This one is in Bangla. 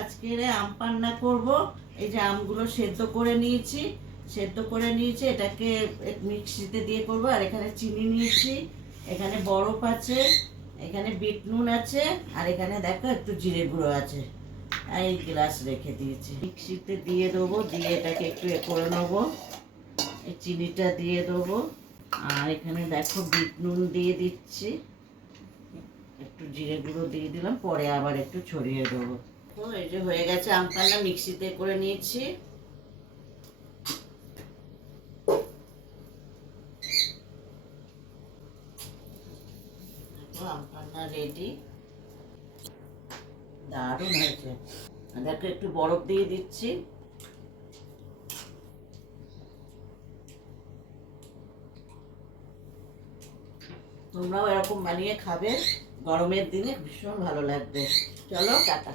আজকে আম পান্না করব। এই যে আমগুলো সেদ্ধ করে নিয়েছি, এটাকে মিক্সিতে দিয়ে করব। আর এখানে চিনি নিয়েছি, এখানে বরফ আছে, এখানে বিট নুন আছে, আর এখানে দেখো একটু জিরে গুঁড়ো আছে। আর এই গ্লাস রেখে দিয়েছি, মিক্সিতে দিয়ে দেবো, দিয়ে এটাকে একটু করে নেবো। এই চিনিটা দিয়ে দেবো, আর এখানে দেখো বিট নুন দিয়ে দিচ্ছি, একটু জিরে গুঁড়ো দিয়ে দিলাম, পরে আবার একটু ছড়িয়ে দেবো। তো এই যে হয়ে গেছে আম পান্না, মিক্সিতে করে নিয়েছি। আম পান্না রেডি, দারুণ হয়েছে। দেখো একটু বরফ দিয়ে দিচ্ছি। তোমরাও এরকম বানিয়ে খাবে, গরমের দিনে ভীষণ ভালো লাগবে। চলো টাটা।